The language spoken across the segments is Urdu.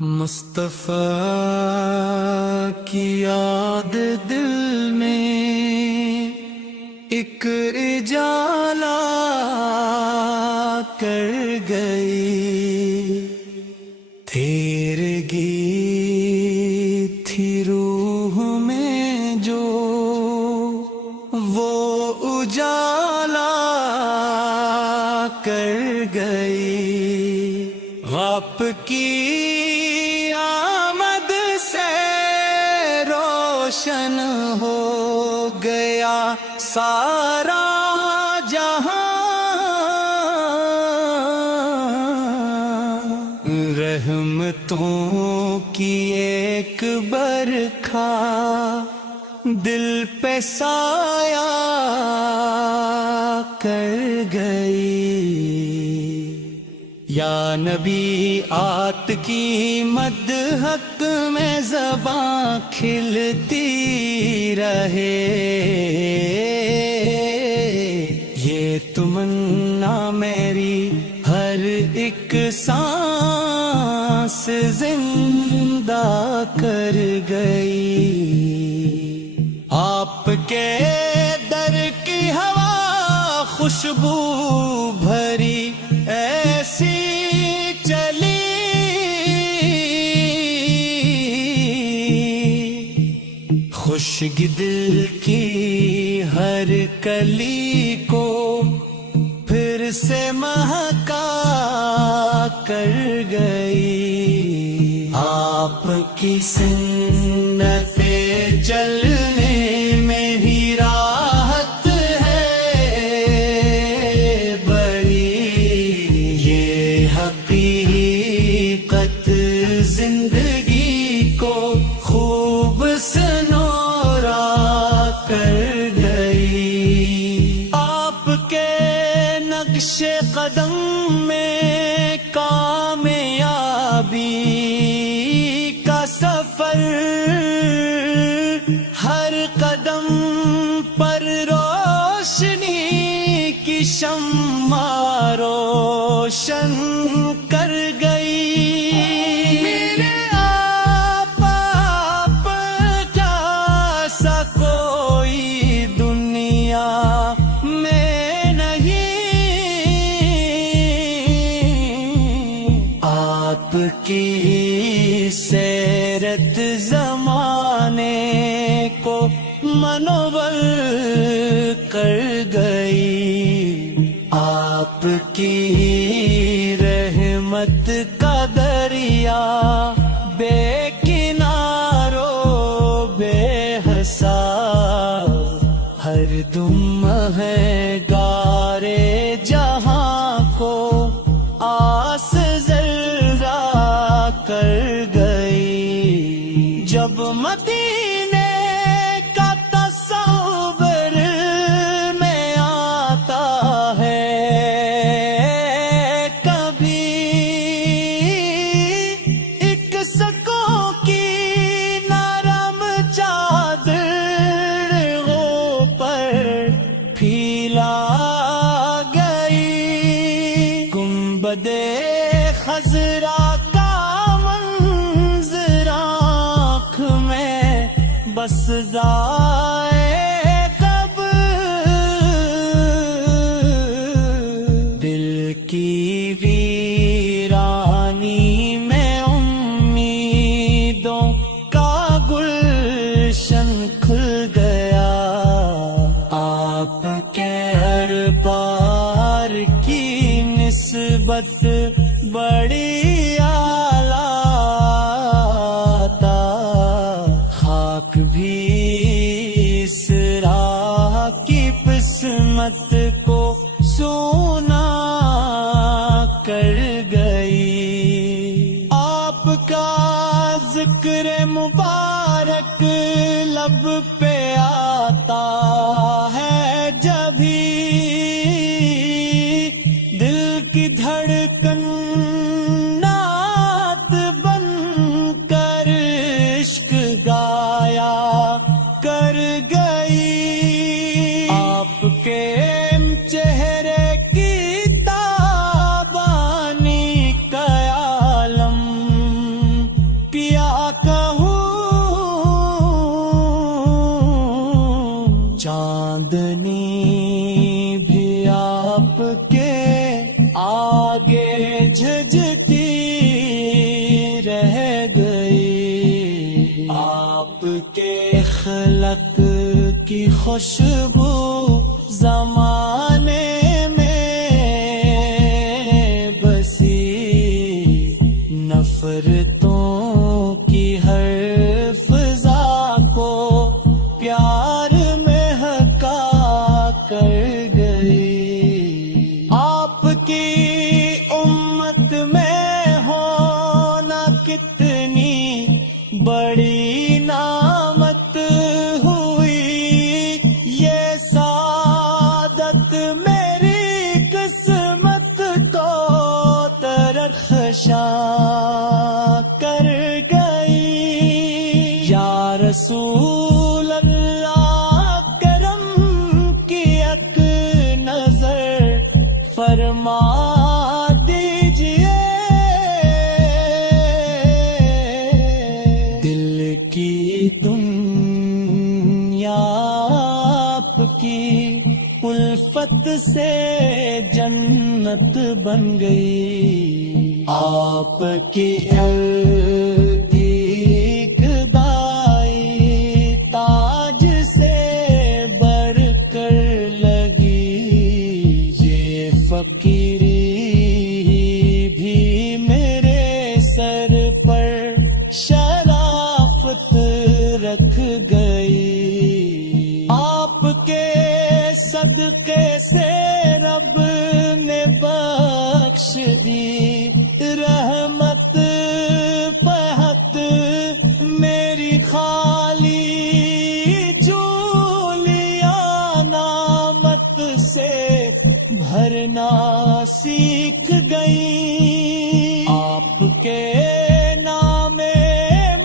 مصطفیٰ کی یاد دل میں ایک اجالا کر گئی، تیرگی تھی روح میں جو وہ اجالا کر گئی۔ آپ کی آمد سے روشن ہو گیا سارا جہاں، رحمتوں کی ایک برکھا دل پہ سایہ کر گئی۔ یا نبی آت کی مدحت میں زباں کھلتی رہے، یہ تمنا میری ہر ایک سانس زندہ کر گئی۔ آپ کے در کی ہوا خوشبو بھری ایسی چلی، خشک دل کی ہر کلی کو پھر سے مہکا کر گئی۔ آپ کی سنت چلنے میں ہی راحت ہے بڑی، یہ حقیقت زندگی کو خوب سنورا کر گئی۔ آپ کے نقش قدم میں کامیابی کا سفر، ہر قدم پر روشنی کی شمع روشن کر گئی۔ میرے آپ کا سا کوئی دنیا میں نہیں، آپ کی سیرت زمانے کو منور کر گئی۔ آپ کی رحمت کا دریا بے کنارو بے حساب، ہر دم ہے گارے جہاں کو آس زلزلہ کر گئی۔ جب مدینے کا تصور میں آتا ہے کبھی، ایک سکوں کی نرم چادر وہ پر پھیلا گئی۔ گنبد خضرا کا منظر آنکھ میں بس جائے کب، دل کی ویرانی میں امیدوں کا گلشن کھل گیا۔ آپ کے ہر بار کی نسبت بڑی اعلیٰ تھا، خاک بھی اس راہ کی قسمت کو سونا کر گئی۔ آپ کا ذکر مبارک لب پہ آتا ہے جبھی، دل کی دھڑکن نعت بن کر عشق گایا کر گئی۔ آپ کے چہرے کی تابانی کا عالم خوشبو زمانے میں بسی، نفرتوں کی ہر فضا کو پیار میں ہکا کر گئی۔ آپ کی امت میں ہونا کتنی بڑی نعمت ہوئی، یہ سعادت میری قسمت کو ترخشاں کر گئی۔ یا رسول اللہ کرم کی ایک نظر فرما دیجئے، دل کی دنیا آپ کی الفت سے جنت بن گئی۔ آپ کی گدائی تاج سے بڑھ کر لگی، یہ فقیری بھی میرے سر پر شرافت رکھ گئی۔ آپ کے صدقے سے رب نے بخش دی رحمت پہت، میری خالی جولیاں نعمت سے بھرنا سیکھ گئی۔ آپ کے نام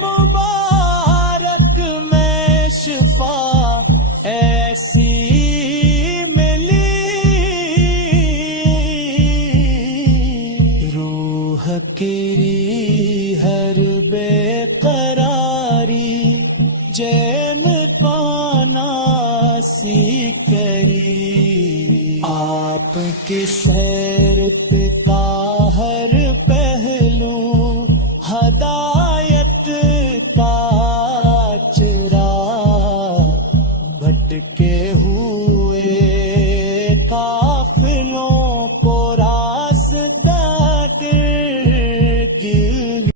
مبارک میں شفا ایسی کی ہر بے قراری چین پانا سیکھ کری، آپ کی سیرت کا